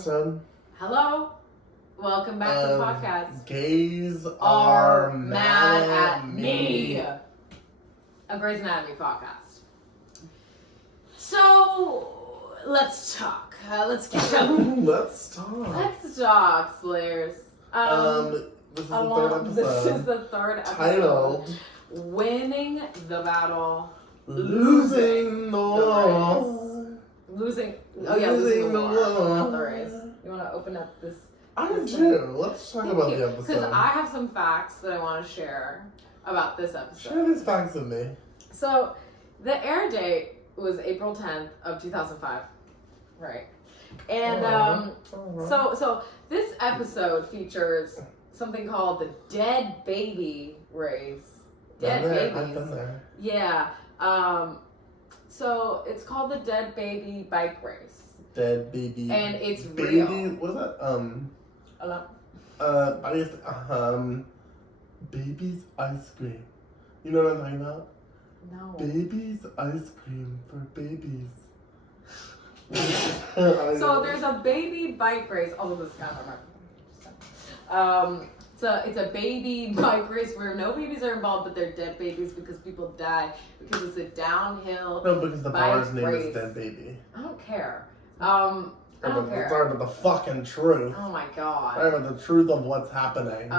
episode. Hello. Welcome back to the podcast. Gays are mad at me. A Grey's Anatomy podcast. So, let's talk. Let's get going. Let's talk. Let's talk, Slayers. This is the third episode. This is the third episode. Titled Winning the Battle. Losing the War. Losing the Losing the war. war. Not the race. You want to open up this? I do. Let's talk about the Because episode. I have some facts that I want to share about this episode. Share these facts with me. So, the air date was April 10th of 2005. Right. And, so this episode features something called the Dead Baby Race. Dead I've Babies. been there. Yeah. So it's called the Dead Baby Bike Race. Dead baby. And it's baby. real. What is that? Hello? I guess, baby's ice cream. You know what I'm talking about? No. Baby's ice cream for babies. So there's a baby bike race. Although this is kind of So it's a baby bike race where no babies are involved, but they're dead babies because people die because it's a downhill. No, because the bar's name race. is Dead Baby. I don't care. I don't care. Sorry about the fucking truth. Oh my Sorry god. about the truth of what's happening.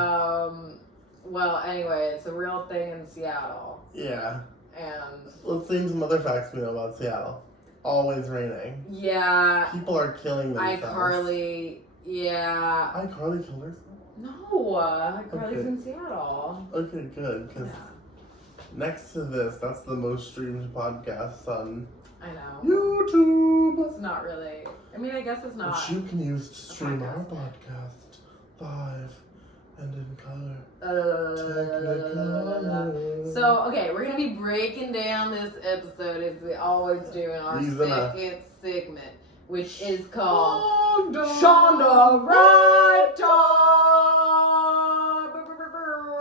Well, anyway, it's a real thing in Seattle, Yeah. and Let's see some other facts we know about Seattle. Always raining. yeah, People are killing themselves. iCarly. Yeah. iCarly killed herself? No, iCarly's Okay. in Seattle. Okay, good. Because Yeah, next to this, that's the most streamed podcast on I know. YouTube. It's not really. I mean, I guess it's not. Which you can use to stream our podcast. podcast live and in color. So, okay, we're gonna be breaking down this episode as we always do in our second segment, which is called Shonda Rhimes Time.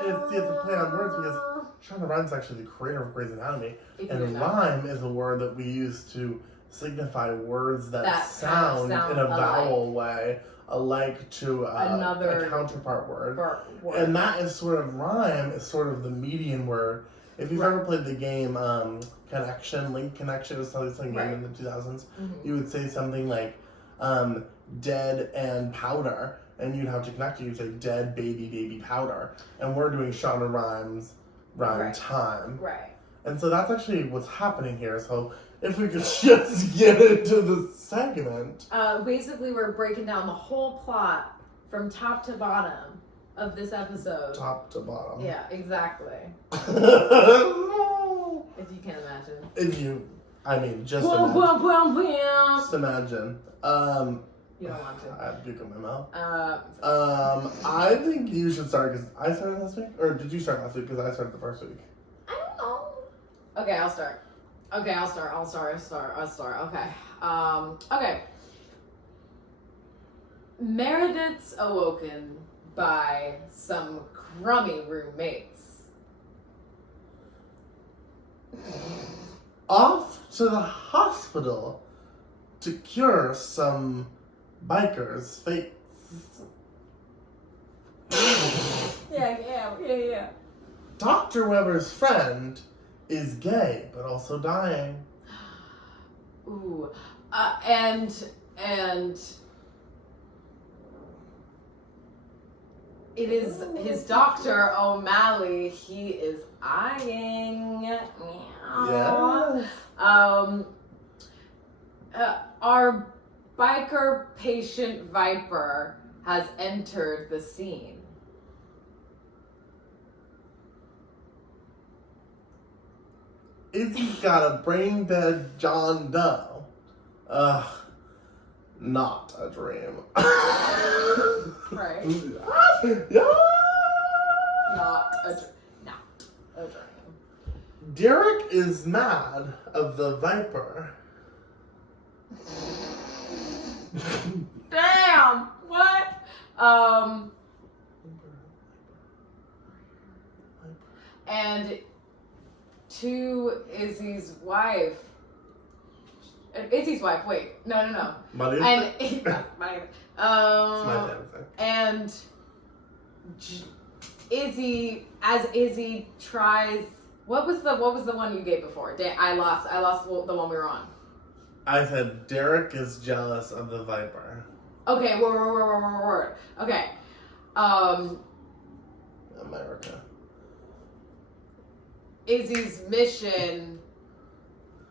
It's a play on words because Shonda Rhimes is actually the creator of Grey's Anatomy, If you and didn't know. rhyme is a word that we use to signify words that sound sound in a alike. vowel way, alike to Another a counterpart word. word. And that is sort of rhyme is sort of the median word. If you've Right. ever played the game Connection, Link Connection, it's some game in the 2000s, you would say something like dead and powder, and you'd have to connect it. You'd say dead baby powder. And we're doing Shonda Rhimes rhyme Right. time. Right. And so that's actually what's happening here. So if we could just get into the segment. Basically, we're breaking down the whole plot from top to bottom of this episode. Top to bottom. Yeah, exactly. If If you can imagine. you, I mean, just Boom, imagine. boom, boom, boom. Just imagine. You don't want to. I have Duke in my mouth. I I think you should start because I started last week, or did you start last week? Because I started the first week. don't know. Okay, I'll start. Okay. Okay. Meredith's awoken by some crummy roommates. Off to the hospital to cure some bikers' fates. Yeah. Dr. Weber's friend is gay, but also dying. Ooh. And it is his doctor O'Malley. He is eyeing. Yeah. Our biker patient Viper has entered the scene. Izzy's got a brain dead John Doe. Not a dream. Right. Yeah. Not a dream. Derek is mad of the Viper. Damn! What? And to Izzy's wife, Izzy's wife. Wait, no. Buddy. And It's my fantasy. and Izzy tries. What was the one you gave before? I lost the one we were on. I said Derek is jealous of the Viper. Okay, word. Okay. America. Izzy's mission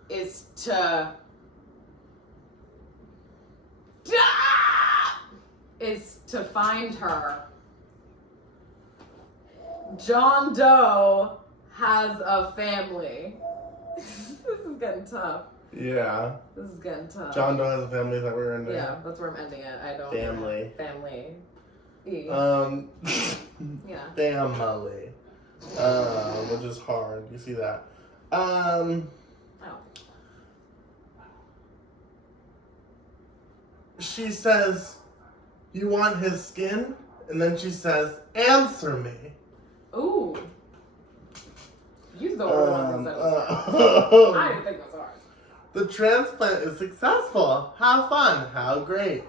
is to find her. John Doe has a family. This is getting tough. Yeah. This is getting tough. John Doe has a family that we're in. Yeah, that's where I'm ending it. I don't. Family. Family. Yeah. Family. Which is hard. You see that? Oh. She says, "You want his skin?" And then she says, "Answer me." Ooh. You the one that said I didn't think it was hard. The transplant is successful. How fun. How great.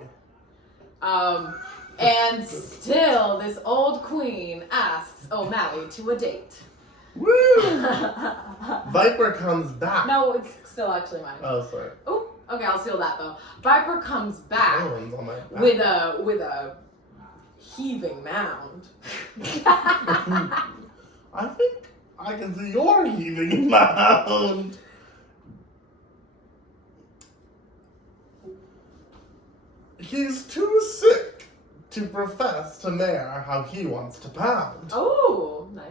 And still, this old queen asks O'Malley to a date. Woo! Viper comes back. No, it's still actually mine. Oh, sorry. Oh, okay, I'll steal that though. Viper comes back Owen's on my back. with a heaving mound. I think I can see your heaving mound. He's too sick to profess to Mare how he wants to pound. Oh, nice.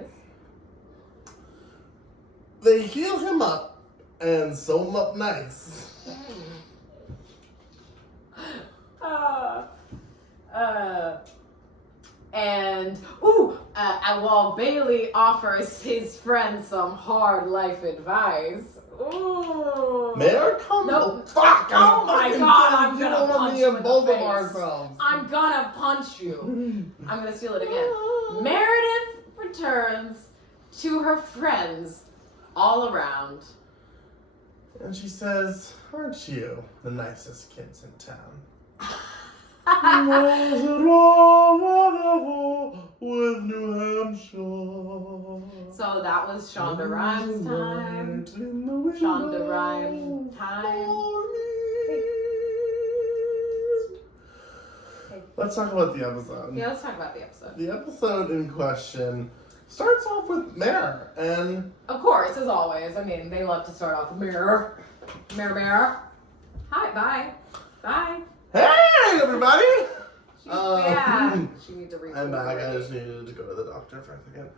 They heal him up and sew him up nice. And while Bailey offers his friend some hard life advice. Ooh. Mare, come Nope. the fuck! Oh my God, I'm gonna you punch me you in in both the of face. ourselves. I'm gonna punch you. I'm gonna steal it again. Meredith returns to her friends all around. And she says, "Aren't you the nicest kids in town?" Was it all wonderful with New Hampshire? So that was Shonda Rhimes time. Shonda Rhimes time. Let's talk about the episode. Yeah, let's talk about the episode. The episode in question starts off with Mare, and Of course, as always. I mean, they love to start off with Mirror. Mirror. Hi, bye. Bye. hey, everybody! She's back. She needs to read. I'm back. I just needed to go to the doctor for a second.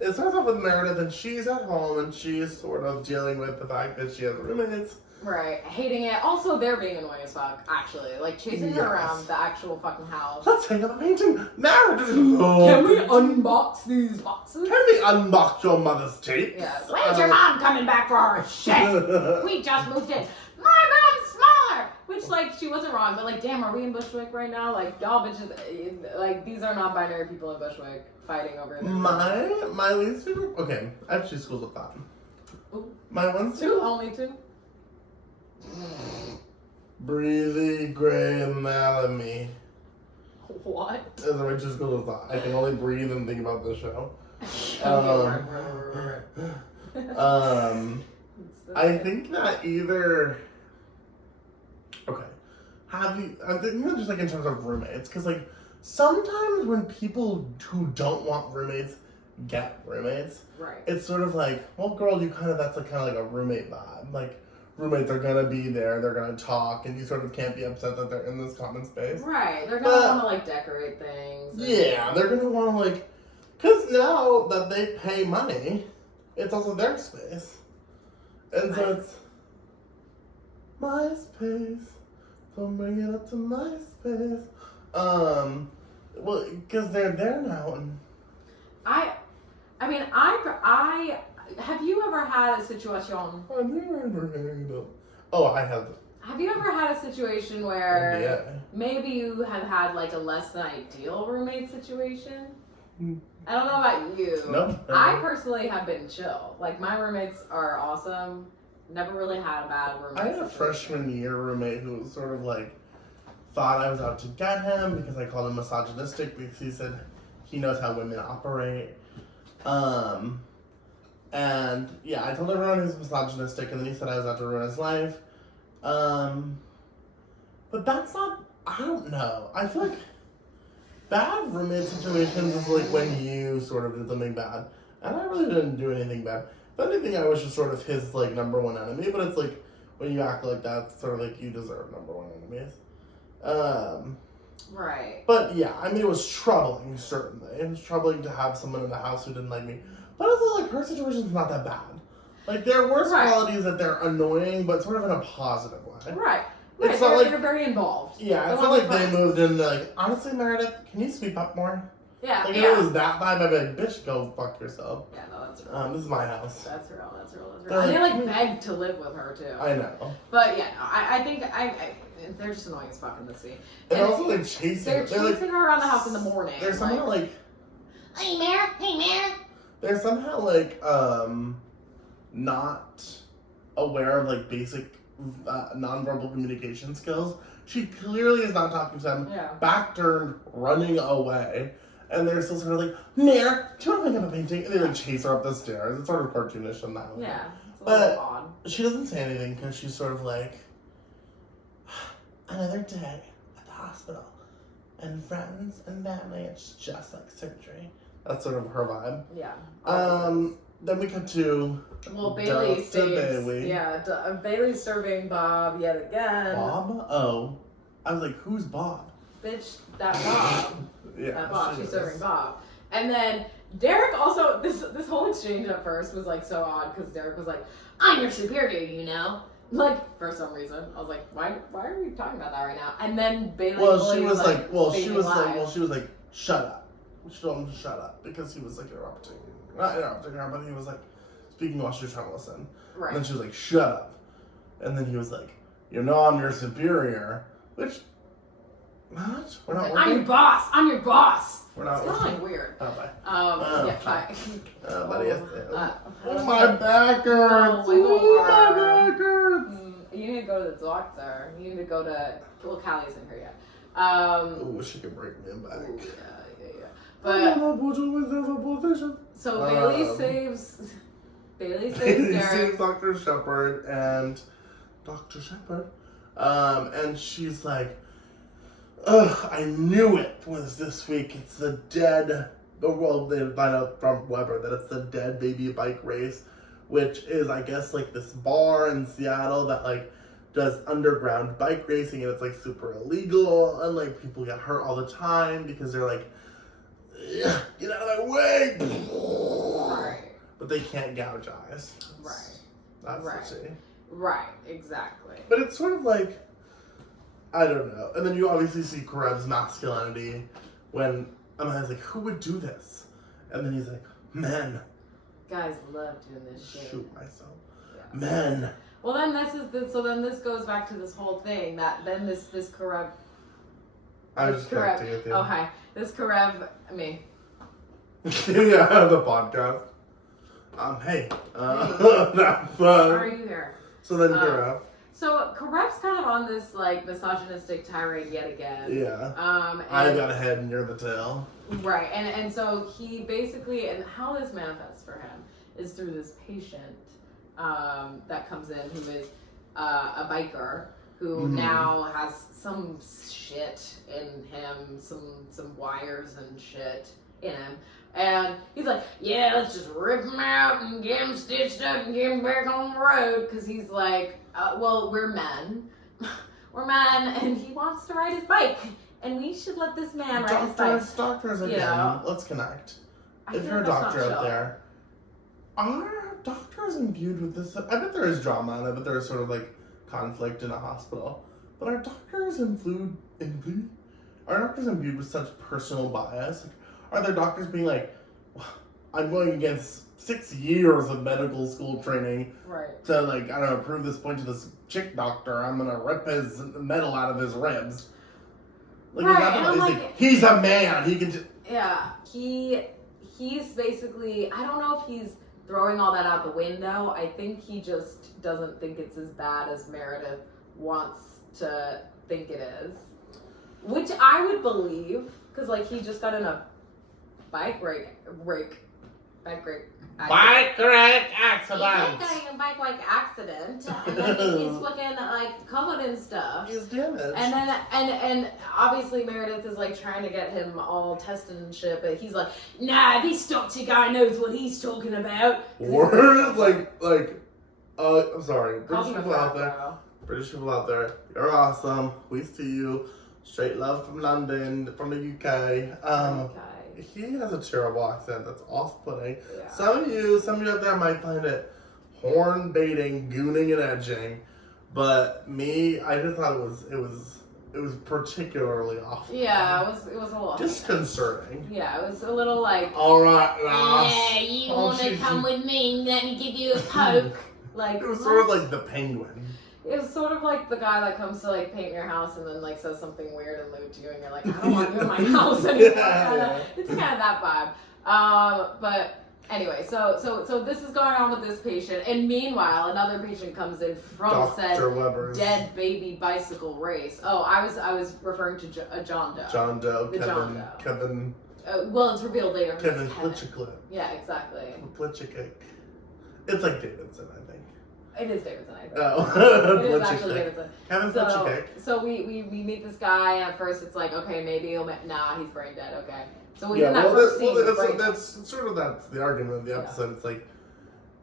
It starts off with Meredith, and she's at home, and she's sort of dealing with the fact that she has roommates. Right, hating it. Also, they're being annoying as fuck, actually. Like, chasing her Yes. around the actual fucking house. Let's hang up a painting. Meredith! Can we unbox these boxes? Can we unbox your mother's tape? Yes. When's your mom coming back for our shit? We just moved in. My mom's smaller! Which, like, she wasn't wrong, but, like, damn, are we in Bushwick right now? Like, y'all bitches, like, these are non-binary people in Bushwick fighting over their My least favorite... Okay, I have two schools of thought. Ooh. My one Two? Only two? Breezy, Gray, and Malamy. What? Those are my two schools of thought. I can only breathe and think about the show. I think that either... Okay. I'm thinking of just like in terms of roommates, because like sometimes when people who don't want roommates get roommates, Right. it's sort of like, well, girl, that's like kind of like a roommate vibe. Like roommates are gonna be there, they're gonna talk, and you sort of can't be upset that they're in this common space. Right. They're gonna want to like decorate things. Yeah, they're gonna want to like, because now that they pay money, it's also their space, and so it's my space. Don't bring it up to my space. Well, because they're there now, and I have you ever had a situation? I never hang up. Oh, I have. Have you ever had a situation where Yeah. maybe you have had like a less than ideal roommate situation? I don't know about you. No. I personally have been chill. Like my roommates are awesome. Never really had a bad roommate. I had a situation. freshman year roommate who was sort of like, thought I was out to get him because I called him misogynistic because he said he knows how women operate. And yeah, I told everyone he was misogynistic, and then he said I was out to ruin his life. But that's not, I don't know. I feel like bad roommate situations is like when you sort of did something bad. And I really didn't do anything bad. If anything, I was just sort of his like number one enemy, but it's like when you act like that, it's sort of like you deserve number one enemies. Right. But yeah, I mean, it was troubling, certainly. It was troubling to have someone in the house who didn't like me. But also, like, her situation's not that bad. Like, there are worse qualities that they're annoying, but sort of in a positive way. Right. It's not like they're very involved. Yeah, it's not like they moved in and like, honestly, Meredith, can you sweep up more? Yeah. Like, if it was that vibe, I'd be like, bitch, go fuck yourself. Yeah, no, that's real. This is my house. That's real. They're And they like begged to live with her too. I know. But yeah, no, I think they're just annoying as fuck in this scene. And also like chasing They're chasing her around the house in the morning. They're somehow like, hey Mare. they're somehow like not aware of like basic nonverbal communication skills. She clearly is not talking to them. Yeah. Back turned, running away. And they're still sort of like, Mare, do you want to make up a painting? And they like chase her up the stairs. It's sort of cartoonish in that way. Yeah. It's a But little odd. she doesn't say anything because she's sort of like, another day at the hospital. And friends and family, it's just like surgery. That's sort of her vibe. Yeah. Then we come to Bailey Dustin saves. Bailey. Yeah, Bailey's serving Bob yet again. Bob? Oh. I was like, who's Bob? Bitch, that Bob. Yeah, That Bob. She's is. serving Bob. And then Derek also, this whole exchange at first was like so odd because Derek was like, I'm your superior, you know? Like, for some reason. I was like, why are we talking about that right now? And then Bailey she was like, shut up. She told him to shut up because he was like interrupting. Not interrupting her, but he was like speaking while she was trying to listen. Right. And then she was like, shut up. And then he was like, you know I'm your superior. Which, what? We're not working? I'm your boss. We're not It's working. kind of weird. Oh, bye. Yeah, bye. Buddy, oh, my back hurts. Oh, My back hurts. You need to go to the doctor. You need to go to, well, Callie's in here yet. Oh, she could break me back. Ooh, yeah. But, so Bailey saves Bailey Derek. saves Dr. Shepard and Dr. Shepard. And she's like, ugh, I knew it was this week. It's the dead, well, they find out from Weber that it's the dead baby bike race, which is, I guess, like this bar in Seattle that, like, does underground bike racing, and it's, like, super illegal, and, like, people get hurt all the time because they're like, get out of my way! Right. But they can't gouge eyes. Right. That's Right. the tea. Right, exactly. But it's sort of like, I don't know. And then you obviously see Karev's masculinity when Amaya's like, who would do this? And then he's like, men. Guys love doing this shit. Shoot myself. Yeah. Men. Well, then this goes back to this whole thing that then this Karev. I was just connecting with you. Oh, hi. This Karev, me. Yeah, the podcast. Hey. That's Why are you here? So then Karev. So Karev's kind of on this like misogynistic tirade yet again. Yeah. I got a head and you're the tail. Right, and so he basically, and how this manifests for him is through this patient that comes in who is a biker who now has some shit in him, some wires and shit in him. And he's like, yeah, let's just rip him out and get him stitched up and get him back on the road. Because he's like, well, we're men. We're men, and he wants to ride his bike. And we should let this man ride his bike. Doctors again. Yeah. Let's connect. I If feel you're a that's not doctor out chill. there, are doctors imbued with this? I bet there is drama, and I bet there is sort of like conflict in a hospital. But are doctors imbued with such personal bias? Like, are there doctors being like, I'm going against 6 years of medical school training Right. to, like, I don't know, prove this point to this chick doctor. I'm gonna rip his metal out of his ribs. Like, Right, is that and the- I'm is like- it, he's a man. He can just. Yeah, he's basically, I don't know if he's throwing all that out the window, I think he just doesn't think it's as bad as Meredith wants to think it is. Which I would believe, because, like, he just got in a bike wreck accident. Bike wreck He's accident. getting a bike wreck accident, and then he's fucking, like, covered in stuff. He's damaged. And then, and obviously Meredith is, like, trying to get him all tested and shit, but he's like, nah, this doctor guy knows what he's talking about. Word, I'm sorry, Call British him a people out fat there. bro. British people out there, you're awesome. We see you. Straight love from London, from the UK. Okay. He has a terrible accent that's off-putting. Yeah. Some of you out there might find it horn baiting, gooning, and edging, but me, I just thought it was particularly off. Yeah, it was a little disconcerting. Yeah, it was a little like. All right, Ross. Yeah, you want to come with me? Let me give you a poke. Like It was sort of like the Penguin. It was sort of like the guy that comes to like paint your house and then like says something weird and lewd to you, and you're like, I don't want you in my house anymore. Yeah. It's kind of that vibe. But anyway, so this is going on with this patient, and meanwhile, another patient comes in from said Dr. Weber's. dead baby bicycle race. Oh, I was referring to John Doe. John Doe, The John Doe. Kevin, Well, it's revealed later. Kevin it's Kevin. Klitschko. Yeah, exactly. Klitschko. It's like Davidson, I think. It is Davidson, I think. Oh, It is actually Davidson. Kevin Klitschko. So we meet this guy, and at first it's like, okay, maybe he'll nah, he's brain dead, okay. So Yeah, within that well, first scene, he's brain dead. that's the argument of the episode. It's like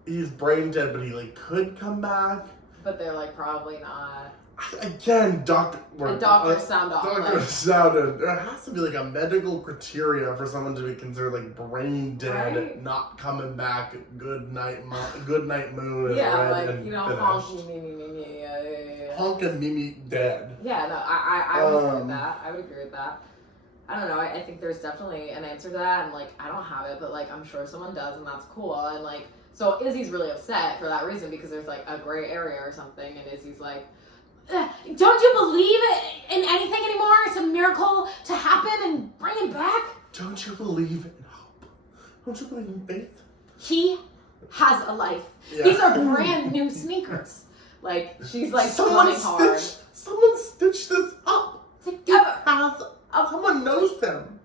he's brain dead, but he like could come back. But they're like, probably not. Again, doctors sound off. Doctor sounded. There has to be like a medical criteria for someone to be considered like brain dead, Right? not coming back. Good night, moon. Is Yeah, red like, and you know, finished. honky, me, yeah. Honk and Mimi dead. Yeah, no, I would agree with that. I would agree with that. I don't know. I think there's definitely an answer to that, and like I don't have it, but like I'm sure someone does, and that's cool. And like, so Izzy's really upset for that reason because there's like a gray area or something, and Izzy's like, don't you believe in anything anymore? It's a miracle to happen and bring him back. Don't you believe in hope? Don't you believe in faith? He has a life. Yeah. These are brand new sneakers. Like she's like trying hard. Someone stitched this up. Together. Someone knows them.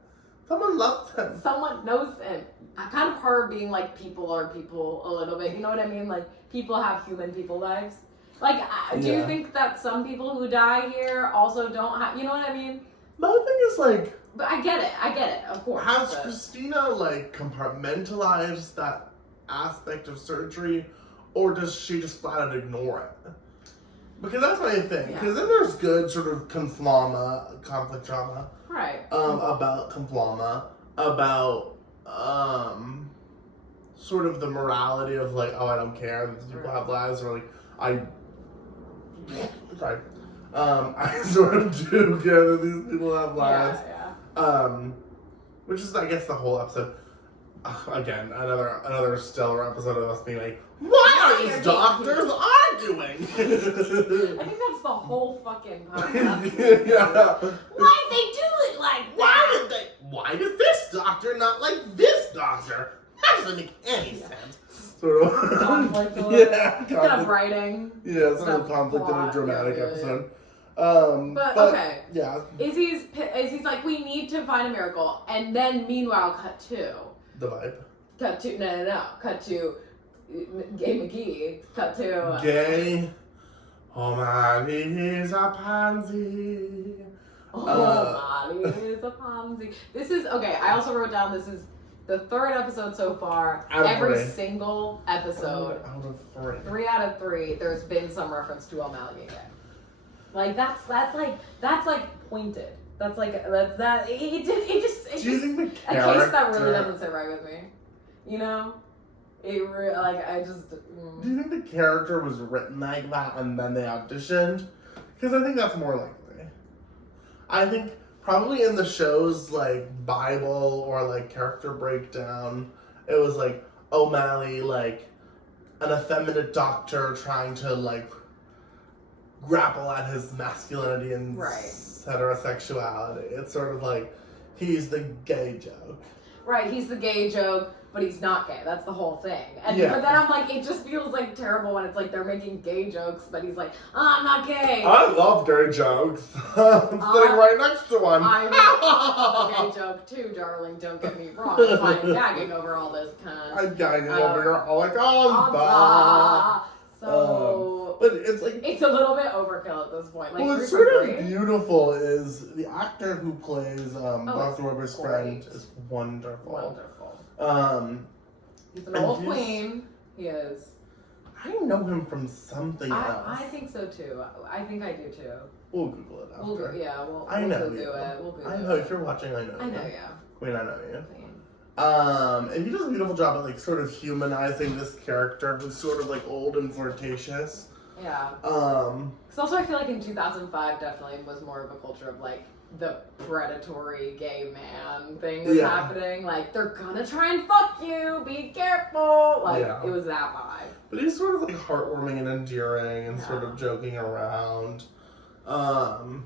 Someone loves them. Someone knows him. Kind of her being like people are people a little bit. You know what I mean? Like people have human people lives. Like, do you think that some people who die here also don't have? You know what I mean? My thing is like. But I get it. Of course. Has Christina like compartmentalized that aspect of surgery, or does she just flat out ignore it? Because that's my thing. Because then there's good sort of conflict drama. Right. About conflama, about sort of the morality of like, oh, I don't care that these people have lives, or like I sort of do care that these people have lives. Yeah. Which is, I guess, the whole episode. Again, another stellar episode of us being like, why are these doctors arguing? I think that's the whole fucking podcast. Yeah. Why did they do it like that? Why does this doctor not like this doctor? That doesn't make any sense. Sort of Conflict. yeah, Kind of writing. Yeah, sort of conflict in a dramatic episode. But okay. Yeah. Izzy's like, we need to find a miracle, and then meanwhile, cut to The vibe. Cut to Gay McGee. Cut to Gay. Oh man, he's a pansy. He's a pansy. This is okay. I also wrote down this is the third episode so far. Out of Every three. single episode, Out of three. 3 out of 3, there's been some reference to O'Malley being gay. Like that's like pointed. That's like that. It Do you think the a character? case that really doesn't sit right with me. You know, I just. Do you think the character was written like that and then they auditioned? Because I think that's more likely. I think probably in the show's like Bible or like character breakdown, it was like O'Malley, like an effeminate doctor trying to like grapple at his masculinity and Right. heterosexuality. It's sort of like he's the gay joke. right, he's the gay joke, but he's not gay. That's the whole thing. And Yeah. but then I'm like, it just feels like terrible when it's like they're making gay jokes, but he's like, oh, I'm not gay. I love gay jokes. I'm sitting right next to one. I mean, a gay joke too, darling. Don't get me wrong. I'm gagging over all this kind of. I'm gagging over here all like, oh, so, but it's like it's a little bit overkill at this point. Like, well, it's sort of beautiful. Is the actor who plays Dr. Weber's friend is wonderful. Wonderful. He's an old queen. He is. I know him from something else. I think so too. I think I do too. We'll Google it after. We'll do it. We'll I know do you. it. We'll do I it. know if you're watching. I know. I know, yeah. Queen, I know you. Queen. And he does a beautiful job at like sort of humanizing this character who's sort of like old and flirtatious. Yeah. Because also I feel like in 2005 definitely was more of a culture of like the predatory gay man thing was happening. Like they're gonna try and fuck you. Be careful. Like it was that vibe. But he's sort of like heartwarming and endearing and sort of joking around. And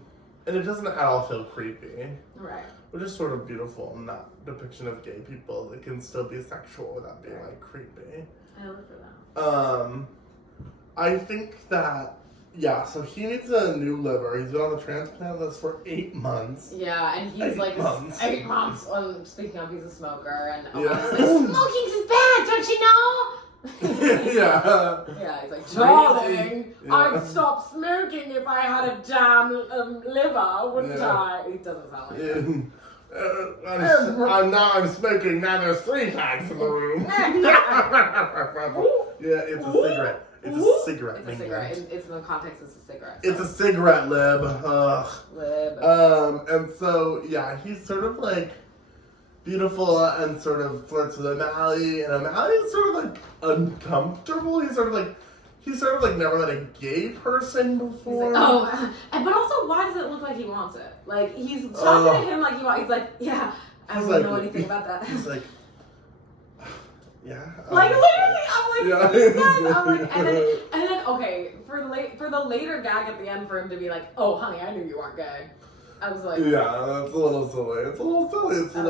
it doesn't at all feel creepy. Right. Which is sort of beautiful and not depiction of gay people that can still be sexual without being like creepy. I look for that. I think that so he needs a new liver. He's been on the transplant list for 8 months. Yeah, and he's 8 months. 8 months. Speaking of, he's a smoker, and Yeah. like, smoking's is bad, don't you know? Yeah. Yeah, he's like, darling, Yeah. I'd stop smoking if I had a damn liver, wouldn't I? He doesn't sound like that. I'm smoking. Now there's 3 fags in the room. Yeah, it's a cigarette. It's a cigarette. It's a cigarette. It's in the context. It's a cigarette. It's a cigarette, lib. Ugh. Lib. And so he's sort of like beautiful and sort of flirts with O'Malley, and O'Malley is sort of like uncomfortable. He's sort of like never met a gay person before. Like, but also, why does it look like he wants it? Like he's talking to him like he wants. He's like, yeah, I don't know anything about that. He's like, yeah. Like literally, I'm like, yeah. I'm like, and then okay, for the later gag at the end for him to be like, oh honey, I knew you weren't gay. I was like, yeah, that's a little silly. It's a little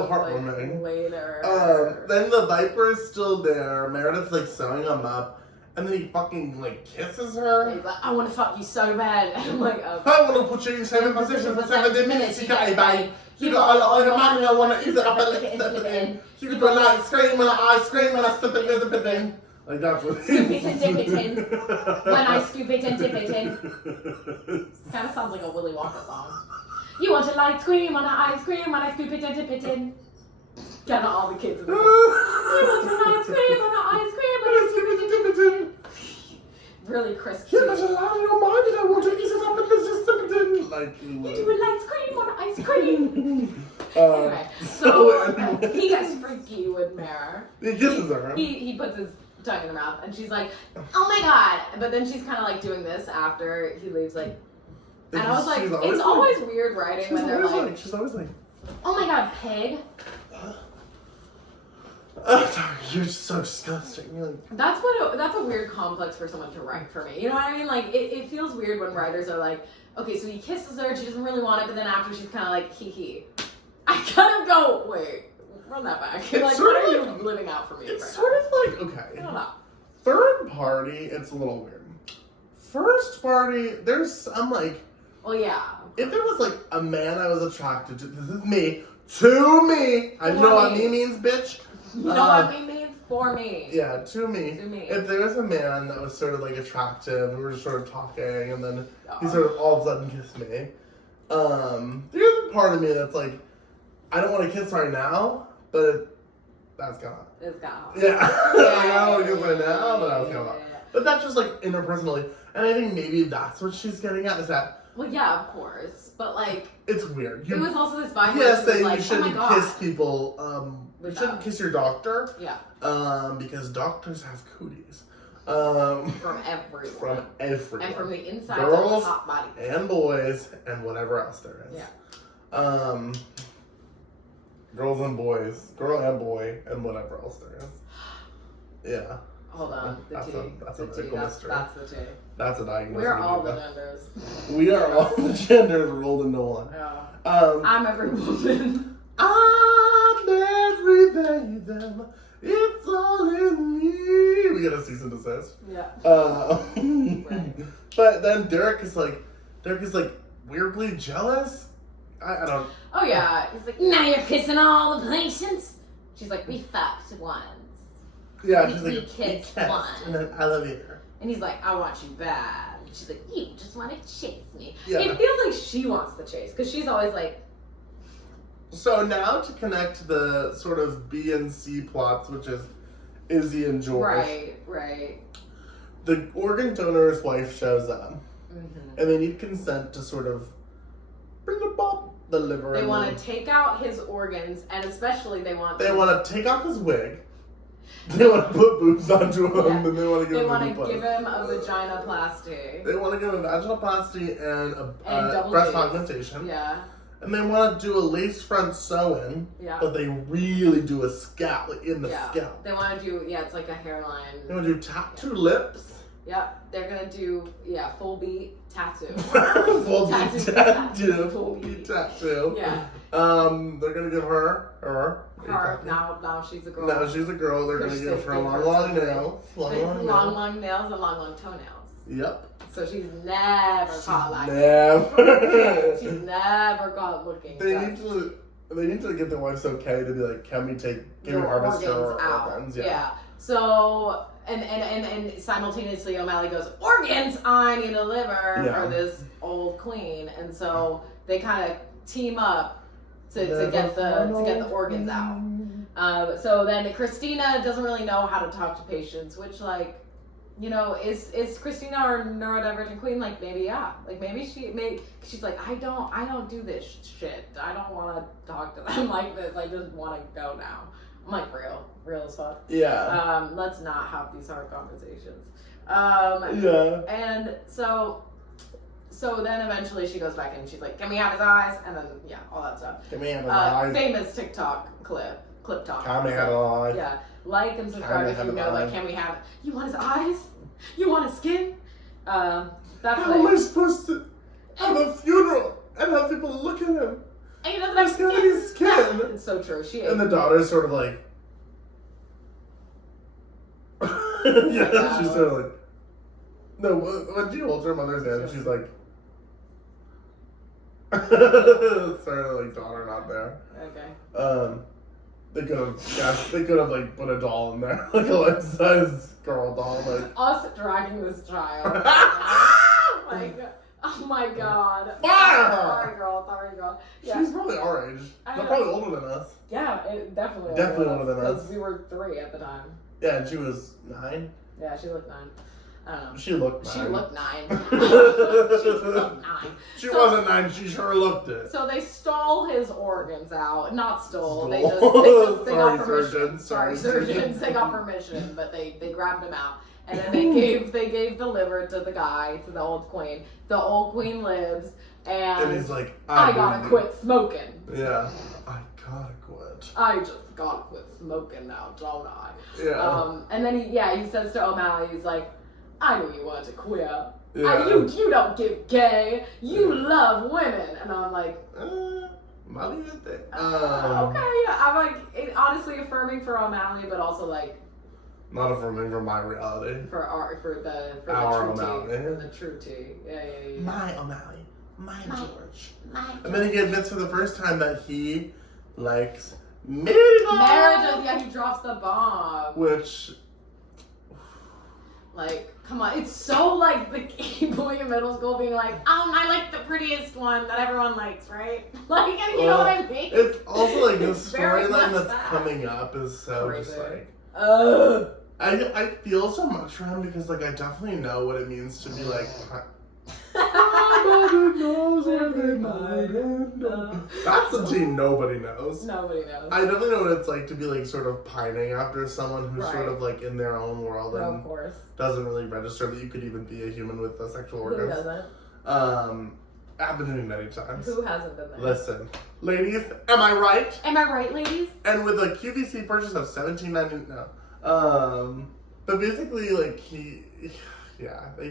heartwarming. Like, later. Then the Viper's still there. Meredith's like sewing him up, and then he fucking like kisses her. He's like, I want to fuck you so bad. And I'm like, oh. I want to put you in 7 positions for 70 minutes. You got it, babe. You got a lot of your money. I want to ease it up and slip it in. You can do a light scream when I scream when I slip it in. Like that's what. Scoop it and dip it in. When I scoop it and dip it in. Kind of sounds like a Willy Wonka song. You want a light scream when I ice cream when I scoop it and dip it in. Kind of all the kids in the room. You want a light scream when I ice cream when I scoop it and dip it in. Really crisp. You got a lot on your mind and I want to ease it up and just slip it in. Like you do a light scream on ice cream. Anyway, so he gets freaky with Mare. He kisses her. He puts his tongue in her mouth and she's like, oh my god. But then she's kind of like doing this after he leaves, like. And I was like, it's always weird writing when they're like, she's always like, oh my god, pig. Oh, sorry, you're just so disgusting. You're like, that's a weird complex for someone to write for me. You know what I mean? Like, it feels weird when writers are like, okay, so he kisses her, she doesn't really want it, but then after she's kind of like, hee hee. I kind of go, wait, run that back. It's like, sort what are of you living out for me? it's right sort now? of like, okay. I don't know. Third party, it's a little weird. First party, I'm like, Well, yeah. if there was like a man I was attracted to, this is me, to me. I know what me means, bitch. You know what me means? For me. Yeah, to me. To me. If there was a man that was sort of like attractive, we were just sort of talking, and then he sort of all of a sudden kissed me. There's a part of me that's like, I don't want to kiss right now, but that's gone. It's gone. Yeah. I don't want to kiss right now, but that's gone. But that's just like interpersonally, and I think maybe that's what she's getting at, is that. Well, yeah, of course, but like. It's weird. It was also this vibe. Yes, that like, you shouldn't kiss people. You Without. shouldn't kiss your doctor. Yeah. Because doctors have cooties. From everyone. From everyone. And from the inside Girls of the top body. and boys and whatever else there is. Yeah. Girls and boys, girl and boy, and whatever else there is. Yeah. Hold on. The That's T. that's the a T. medical That's, mystery. that's the T. That's a diagnosis. We're all the genders. We are all the genders rolled into one. Yeah. I'm I'm every woman. everything. them. It's all in me. We get a cease and desist. Yeah. Right. But then Derek is like weirdly jealous. I don't. Oh yeah. He's like, now you're kissing all the patients. She's like, we fucked once. Yeah, she's we like, kissed we once. in an elevator. And he's like, I want you bad. And she's like, you just want to chase me. Yeah. It feels like she wants the chase because she's always like. So now to connect the sort of B and C plots, which is Izzy and George. Right. The organ donor's wife shows up, Mm-hmm. and they need consent to sort of bring up the liver. They want to take out his organs, and especially they want to take off his wig. They want to put boobs onto him, Yeah. and they want to give They him want a to new give him a vaginoplasty. They want to give him a vaginoplasty and a double breast Gs. augmentation. Yeah. And they want to do a lace front sew-in, Yeah. but they really do a scalp, like in the scalp. They want to do, it's like a hairline. They want to do tattoo lips. Yep. They're going to do, full beat tattoo. Full beat tattoo. Full Full beat. beat tattoo. Yeah. They're going to give her. Now she's a girl. Now she's a girl. They're going to give her long nails. Long nails and long toenails. Yep. So she's never caught like Never. She's never caught looking. They need to get the wife's okay to be like, can we harvest your organs? Yeah. So and simultaneously O'Malley goes, organs, I need a liver for this old queen, and so they kind of team up to get the organs out. So then Christina doesn't really know how to talk to patients, which is Christina our neurodivergent queen? Like maybe she's like, I don't do this shit. I don't want to talk to them like this. I just want to go now. I'm like real as fuck. Yeah. Let's not have these hard conversations. Yeah. And so then eventually she goes back and she's like, can we have his eyes? And then all that stuff. Can we have his eyes? Famous TikTok clip talk. Can we have his eyes? Yeah. Like and subscribe if you know. Like, can we have? You want his eyes? You want his skin? That's how am I supposed to have a funeral and have people look at him? And he doesn't have He's got his skin. It's so true. And the daughter's sort of like, she's sort of like, no. When she holds her mother's hand, she's like, sort of like daughter not there. Okay. They could have like put a doll in there, like a life-size girl doll, like us dragging this child. Like, oh my god. Fire! Sorry, girl. Yeah. She's probably our age. They're probably older than us. Yeah, definitely. Definitely older than us. Because we were 3 at the time. Yeah, and she was 9. Yeah, she looked 9. I don't know. She looked 9. She looked 9. She looked 9. She wasn't 9. She sure looked it. So they stole his organs out. Not stole. They Stole. they got permission. Surgeons. Sorry, surgeons. They got permission, but they grabbed him out. And then they gave the liver to the guy, to the old queen. The old queen lives, and he's like, I gotta quit smoking. Yeah, I gotta quit. I just gotta quit smoking now, don't I? Yeah. And then he says to O'Malley, he's like, I knew you wanted to quit. Yeah. You don't give gay. You love women. And I'm like, okay, yeah. I'm like, honestly affirming for O'Malley, but also like, not affirming for my reality. For our O'Malley. For the true tea. Yeah. My O'Malley. My George. And then he admits for the first time that he likes marriage. Yeah, he drops the bomb. Which, like, come on. It's so like the boy in middle school being like, I like the prettiest one that everyone likes, right? Like, you know what I mean? It's also like the storyline that's that. coming up is so Crazy. just like, Ugh. I feel so much for him because like I definitely know what it means to be like nobody knows where they might end up. That's the tea nobody knows. Nobody knows. I definitely know what it's like to be like sort of pining after someone who's Right. sort of like in their own world Well, and of course. doesn't really register that you could even be a human with a sexual Who organ. doesn't? I've been doing many times. Who hasn't been there? Listen, ladies, am I right? Am I right, ladies? And with a QVC purchase of $17.99, no. But basically, like they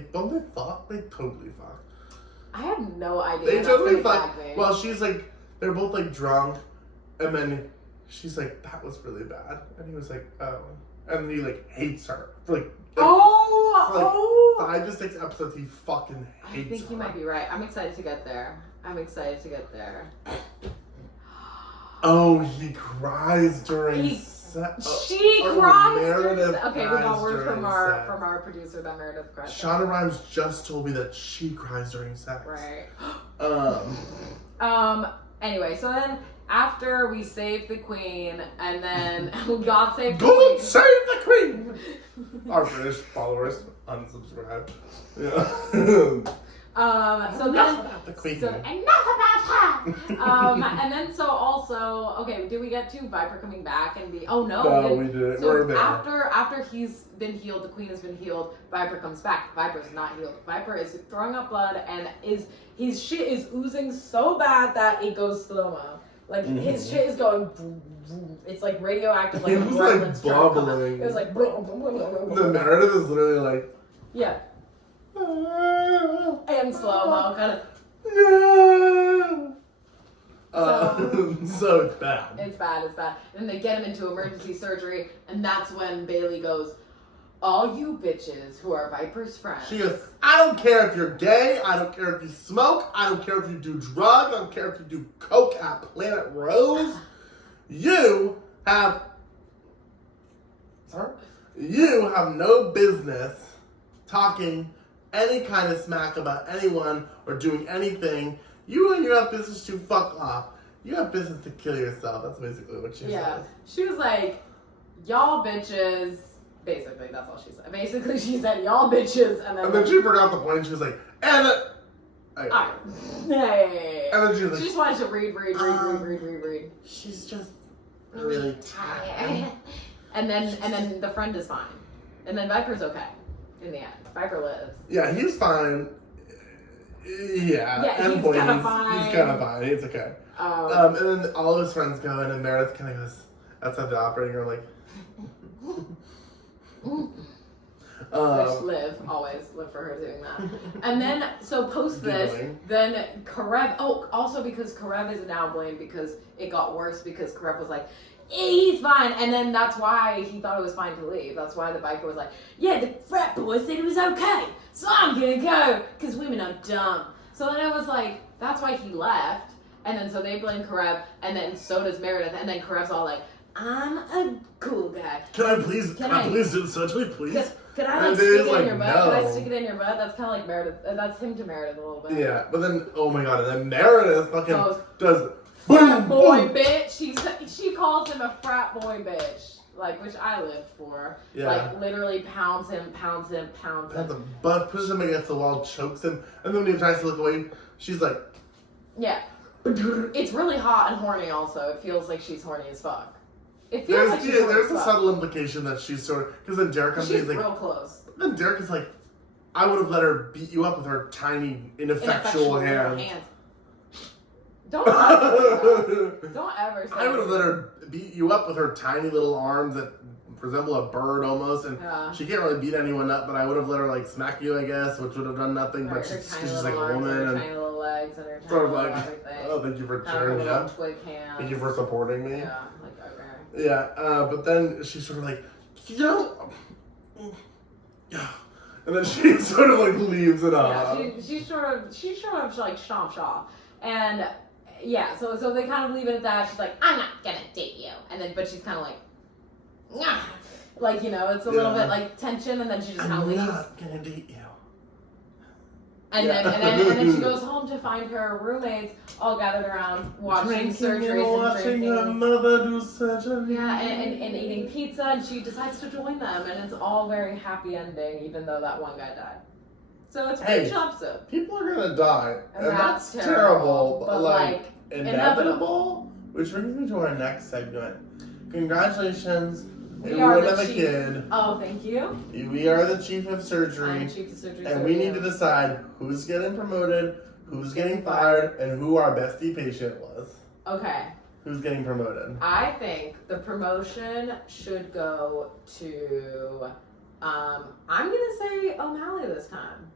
totally fuck. I have no idea. They That's totally gonna fuck. gag me. Well, she's like, they're both like drunk, and then she's like, that was really bad. And he was like, oh. And he, like, hates her. For, like 5 to 6 episodes, he fucking hates her. I think you might be right. I'm excited to get there. Oh, he cries during She cries. Meredith Okay, we got word cries from during our producer that Meredith cries. Shonda Rhimes just told me that she cries during sex. Right. Um. Anyway, so then after we save the queen, and then God save the God queen. save the queen. Our British followers unsubscribe. Yeah. So enough then, about the queen. so enough about her. And then so also, okay, did we get to Viper coming back and be? Oh no, we didn't. So We're there. after he's been healed, the queen has been healed. Viper comes back. Viper's not healed. Viper is throwing up blood and his shit is oozing so bad that it goes slow-mo. Like his shit is going. It's like radioactive. Like it was like bubbling. It was like. The Meredith is literally like. Yeah. And slow-mo, kind of. So it's bad. It's bad. And they get him into emergency surgery, and that's when Bailey goes, all you bitches who are Viper's friends. She goes, I don't care if you're gay, I don't care if you smoke, I don't care if you do drugs, I don't care if you do coke at Planet Rose. You have no business talking any kind of smack about anyone or doing anything. You have business to fuck off. You have business to kill yourself. That's basically what she says. She was like, y'all bitches. Basically, that's all she said. Basically, she said, y'all bitches. And then she forgot the point. She was like, and yeah. And then she was like, she just wanted to read. She's just really tired. And then the friend is fine. And then Viper's okay in the end. Viper lives. Yeah, he's fine. Yeah, he's kind of fine. He's kind of fine. It's okay. And then all of his friends go in, and Meredith kind of goes outside the operating room, like. Always live for her doing that. And then, so post this, then Karev, also because Karev is now blamed because it got worse because Karev was like, he's fine. And then that's why he thought it was fine to leave. That's why the biker was like, yeah, the frat boy said it was okay, so I'm gonna go, because women are dumb. So then it was like, that's why he left. And then so they blame Karev, and then so does Meredith, and then Karev's all like, I'm a cool guy. Can I please do the surgery, please? Can I stick it in your butt? No. Can I stick it in your butt? That's kind of like Meredith. That's him to Meredith a little bit. Yeah, but then, oh my god, and then Meredith fucking does frat boy bitch. She calls him a frat boy bitch. Like, which I lived for. Yeah. Like, literally pounds him. And the butt pushes him against the wall, chokes him, and then when he tries to look away, she's like... Yeah. It's really hot and horny also. It feels like she's horny as fuck. It feels like she's horny there's a subtle implication that she's sort of... Because then Derek comes in, he's like... real close. Then Derek is like, I would have let her beat you up with her tiny, ineffectual hands. Don't ever say I would have let her beat you up with her tiny little arms that resemble a bird almost, and she can't really beat anyone up, but I would have let her like smack you, I guess, which would have done nothing, but she's like a woman and tiny little legs and her tiny sort of like, everything. oh, thank you for cheering me up. Thank you for supporting me. Yeah, like okay. Yeah, but then she's sort of like, yeah. And then she sort of like leaves it off. Yeah, she sort of like stomps off. And yeah, so they kind of leave it at that. She's like, I'm not gonna date you. And then, but she's kind of like, nah. Like, you know, it's a little bit like tension, and then she just kind of leaves. I'm not gonna date you. And then she goes home to find her roommates all gathered around watching surgeries and drinking. Her mother do surgery. Yeah, and eating pizza, and she decides to join them, and it's all very happy ending, even though that one guy died. So it's a pretty chill episode. People are gonna die, and that's terrible, but like inevitable. Which brings me to our next segment. Congratulations. We are the kid. Oh, thank you. We are the chief of surgery. I'm chief of surgery. And we need to decide who's getting promoted, who's getting fired, and who our bestie patient was. Okay. Who's getting promoted? I think the promotion should go to, I'm going to say O'Malley this time.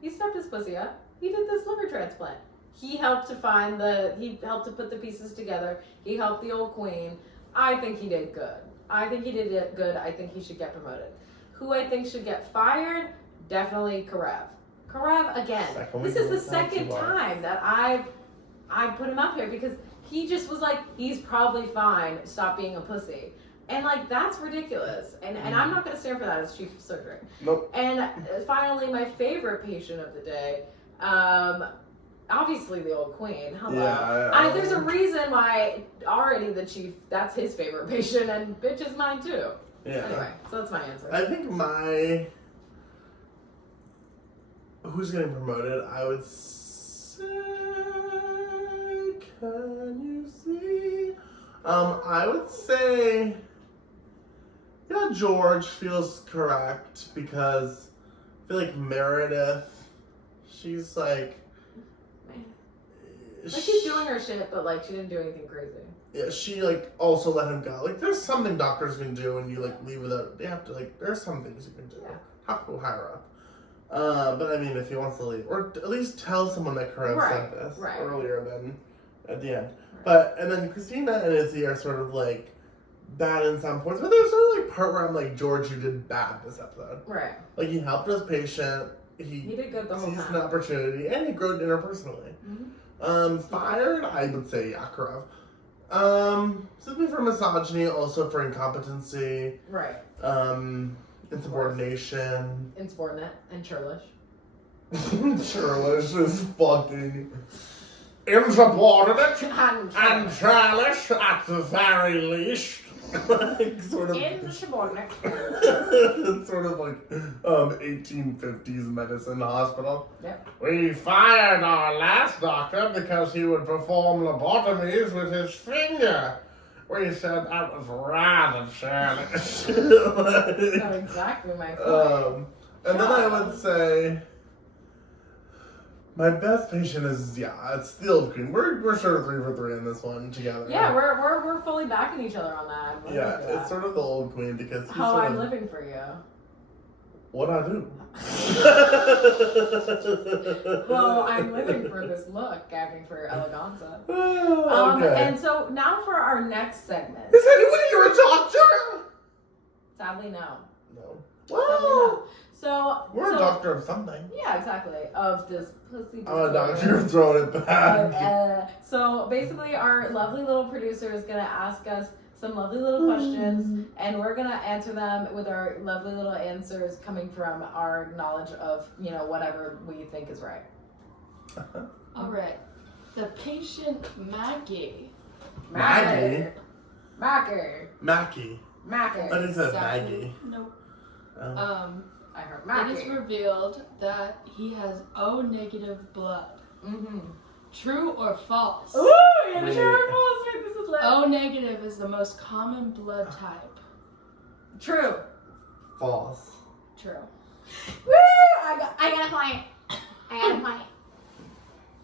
He stepped his pussy up. He did this liver transplant. He helped to put the pieces together. He helped the old queen. I think he did good. I think he did good. I think he should get promoted. Who I think should get fired? Definitely Karev. Karev again. This is the second time that I put him up here because he just was like, he's probably fine. Stop being a pussy. And like that's ridiculous. And I'm not gonna stand for that as chief of surgery. Nope. And finally, my favorite patient of the day. Obviously the old queen. Hello. Yeah, There's a reason why already the chief, that's his favorite patient, and bitch is mine too. Yeah. Anyway, so that's my answer. I think who's getting promoted, I would say, can you see? I would say, yeah, George feels correct because I feel like Meredith, she's like, Like she's doing her shit, but like she didn't do anything crazy. yeah, she like also let him go. Like there's something doctors can do when you like leave without. They have to like. There's some things you can do. Yeah. Have to go higher up. But I mean, if he wants to leave, or at least tell someone that Karev said this earlier than at the end. Right. But and then Christina and Izzy are sort of like bad in some points, but there's sort of like part where I'm like, George, you did bad this episode. Right. Like he helped his patient. He did good the whole time. Seized an opportunity, and he grew interpersonally. Mm-hmm. Fired, I would say Karev. Simply for misogyny, also for incompetency. Right. Insubordination. Insubordinate and churlish. Churlish is fucking insubordinate and churlish at the very least. Like sort of insubordinate. It's sort of like 1850s medicine hospital. Yep. We fired our last doctor because he would perform lobotomies with his finger. We said that was rather churlish. That's exactly my point. And then I would say my best patient is it's the old queen. We're sort of 3 for 3 in this one together. Yeah, we're fully backing each other on that. Yeah, it's sort of the old queen because he's how I'm living for you. What I do? Well, I'm living for this look, gagging for eleganza. Okay. And so now for our next segment. Is anyone here a doctor? Sadly, no. No. Sadly, no. So we're a doctor of something. Yeah, exactly. Of this pussy. I'm a doctor of throwing it back. So basically, our lovely little producer is gonna ask us some lovely little questions, and we're gonna answer them with our lovely little answers coming from our knowledge of whatever we think is right. All right. The patient Maggie. Mackie. I thought he said Maggie. Nope. I heard Maggie. It is revealed that he has O negative blood. Mm-hmm. True or false? Ooh, yeah, true or false? Wait, this is lit. O negative is the most common blood type. True. False. True. Woo! I got a point.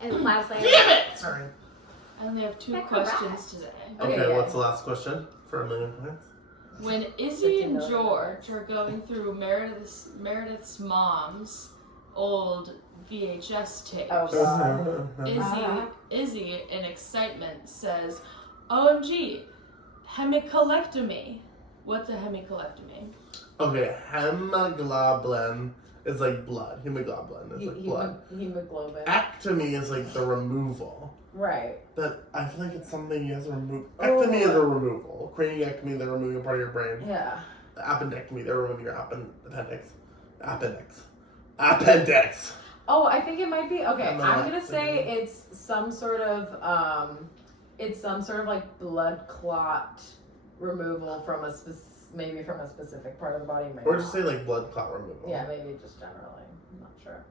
And lastly, damn it! Sorry. I only have 2 That's questions today. Okay, what's the last question for 1,000,000 points? When Izzy and George are going through Meredith's mom's old VHS tapes, Izzy, in excitement, says, OMG, hemicolectomy. What's a hemicolectomy? Okay, hemoglobin is like blood. Hemoglobin is like blood. Hemoglobin. Ectomy is like the removal. Right. But I feel like it's something you have to remove. Ectomy is a removal. Craniectomy, they're removing a part of your brain. Yeah. The appendectomy, they're removing your appendix. Oh, I think it might be. Okay, I'm gonna say it's some sort of like blood clot removal from maybe from a specific part of the body. Or just say like blood clot removal. Yeah, maybe just generally. I'm not sure.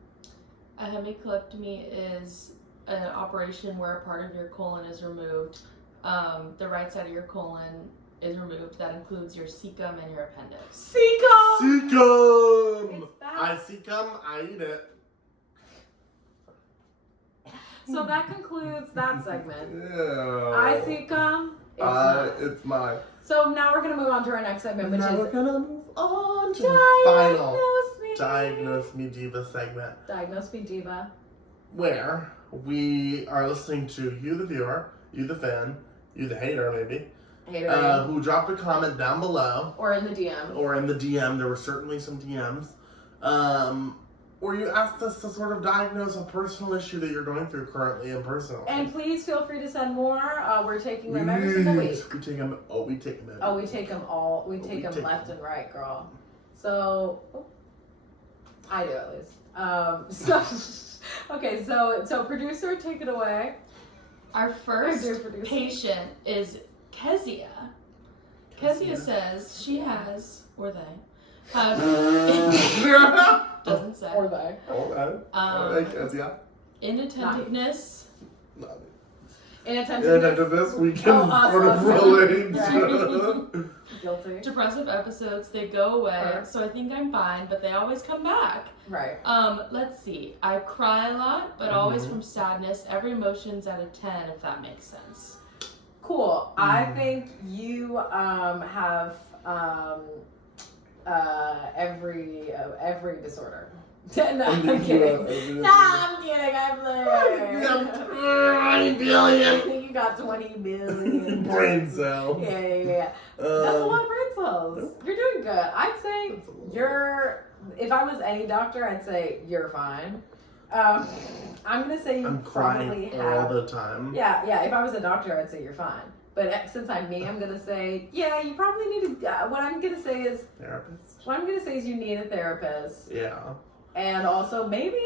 A hemicolectomy is an operation where a part of your colon is removed. The right side of your colon is removed. That includes your cecum and your appendix. Cecum! Cecum! I cecum, I eat it. So that concludes that segment. Yeah. I cecum. It's mine. So now we're gonna move on to our next segment, which we're is gonna move on to the final Diagnose Me Diva segment. Diagnose Me Diva. Where we are listening to you, the viewer, you, the fan, you, the hater, maybe, Hater. who dropped a comment down below. Or in the DM. Or in the DM. There were certainly some DMs. Where you asked us to sort of diagnose a personal issue that you're going through currently and personally. And please feel free to send more. We're taking them every single week. We take them. Oh, we take them. Oh, we take them all. We take them left and right, girl. So, I do at least. Okay, so producer, take it away. Our first patient is Kezia. Kezia says she has, or they have, doesn't say. Or they. Kezia. Inattentiveness. Inattentiveness. We can sort of relate. Right. Guilty. Depressive episodes, they go away, so I think I'm fine, but they always come back. Right. Let's see. I cry a lot, but always from sadness. Every emotion's at a 10, if that makes sense. Cool. I think you have every disorder. No, I'm kidding. I'm kidding. I think you got 20 million brain cells. Yeah. That's a lot of brain cells. You're doing good. I'd say if I was any doctor, I'd say you're fine. I'm gonna say you probably have all the time. Yeah. If I was a doctor, I'd say you're fine. But since I'm me, I'm gonna say, yeah, you probably need to. What I'm gonna say is therapist. What I'm gonna say is you need a therapist. Yeah. And also maybe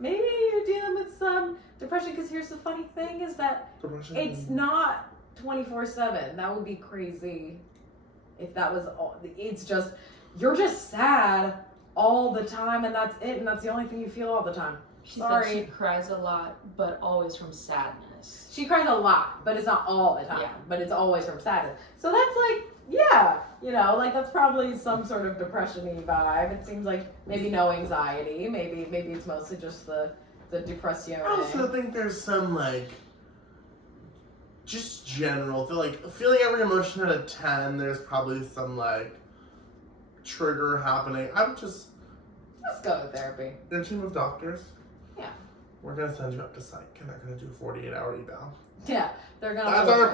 you're dealing with some depression. Because here's the funny thing: is that it's not 24/7. That would be crazy if that was all. It's just you're just sad all the time, and that's it. And that's the only thing you feel all the time. She said she cries a lot, but always from sadness. She cries a lot, but it's not all the time. Yeah. But it's always from sadness. So that's like, yeah, that's probably some sort of depression-y vibe. It seems like maybe no anxiety. Maybe it's mostly just the depression. I also think there's some just general feeling every emotion at a 10. There's probably some trigger happening. Let's go to therapy. They're a team of doctors. Yeah. We're going to send you up to psych, and they're going to do a 48-hour eval. Yeah, they're going to... That's our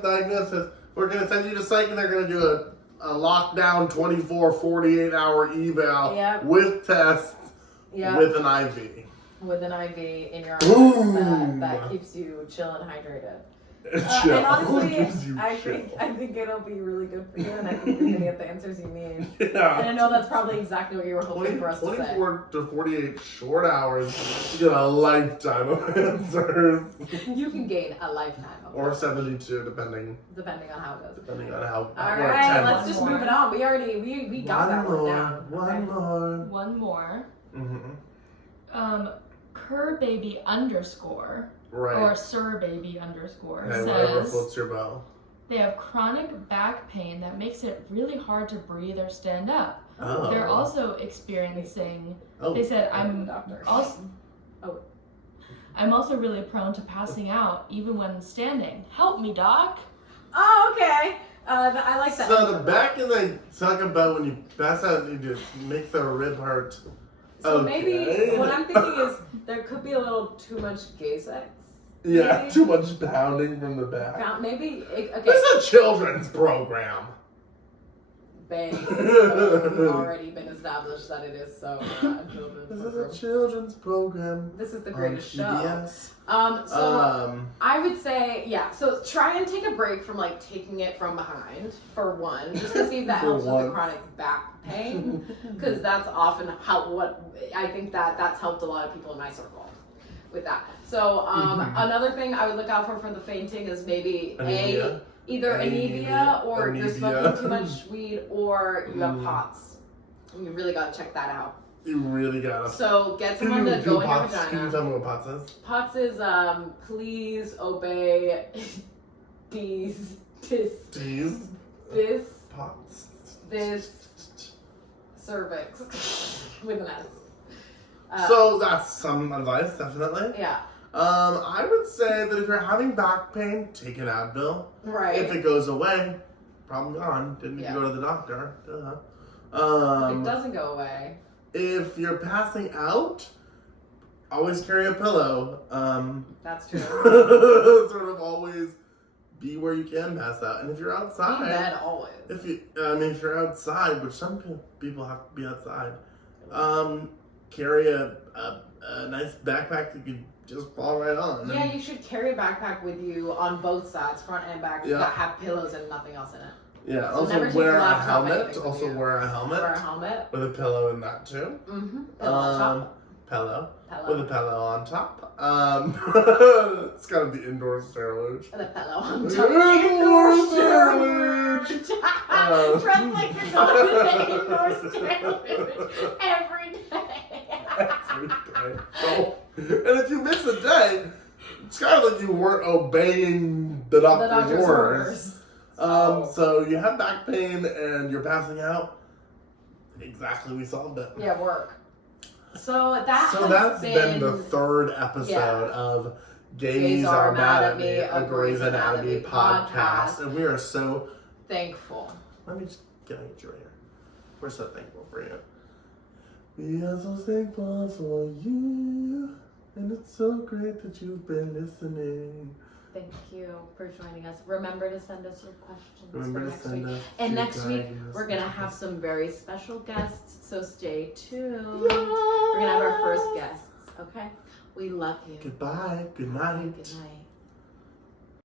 diagnosis. We're going to send you to psych, and they're going to do a lockdown 24, 48-hour eval with tests with an IV. With an IV in your arm that keeps you chill and hydrated. And honestly, I think it'll be really good for you, and I think you're gonna get the answers you need. Yeah. And I know that's probably exactly what you were hoping for us to say. 24 to 48 short hours, you get a lifetime of answers. You can gain a lifetime of or 72, depending on how it goes. Depending on how. All right, let's just move it on. We got that one down. One more. Mm-hmm. Kerbaby _ or SirBaby _ says floats your boat. They have chronic back pain that makes it really hard to breathe or stand up. Oh. They're also experiencing. They said I'm also really prone to passing out even when standing. Help me, doc. Oh, okay. I like that. So the back in the talking about when you pass out, you just make the rib hurt. So maybe what I'm thinking is there could be a little too much gay sex. Yeah, maybe. Too much pounding from the back. Maybe. Okay. It's a children's program. Bang. It's already been established that it is so. This is a children's program. This is the greatest show. PBS. I would say, so try and take a break from taking it from behind for one, just to see if that helps with the chronic back pain, because that's often I think that's helped a lot of people in my circle with that. So another thing I would look out for the fainting is maybe either anemia or you're smoking too much weed or you have POTS. You really got to check that out. You really gotta. So get someone to go in your vagina. Can you tell me what POTS is? POTS is please obey these POTS. This cervix with an S. So that's some advice, definitely. Yeah. I would say that if you're having back pain, take an Advil. Right. If it goes away, problem gone. Didn't need to go to the doctor. It doesn't go away. If you're passing out, always carry a pillow. That's true. Sort of always be where you can pass out. And if you're Be in outside, bed always. if you're outside, which some people have to be outside, carry a nice backpack you can just fall right on. Yeah, you should carry a backpack with you on both sides, front and back, that have pillows and nothing else in it. Yeah, So also never take wear your a laptop, helmet. anything with Also you. wear a helmet. Wear a helmet. With a pillow in that too. Mm-hmm. Pillow on top. Pillow. Pillow. With a pillow on top. It's gotta be indoor sterilage. With a pillow on top. Indoor sterilage. Dress like you're going to the indoor sterilage every day. Every day. Oh. And if you miss a day, it's kind of like you weren't obeying the doctor's orders. So you have back pain and you're passing out. Exactly, we solved it. Yeah, work. So that's been the third episode of Gays Are Mad at Me, a Grey's Anatomy podcast. And we are so thankful. Let me just get you right here. We're so thankful for you. We are so thankful for you. And it's so great that you've been listening. Thank you for joining us. Remember to send us your questions Remember for to next send week. us And your next week, guidance. we're going to have some very special guests, so stay tuned. We're going to have our first guests, okay? We love you. Goodbye. Good night. Good night.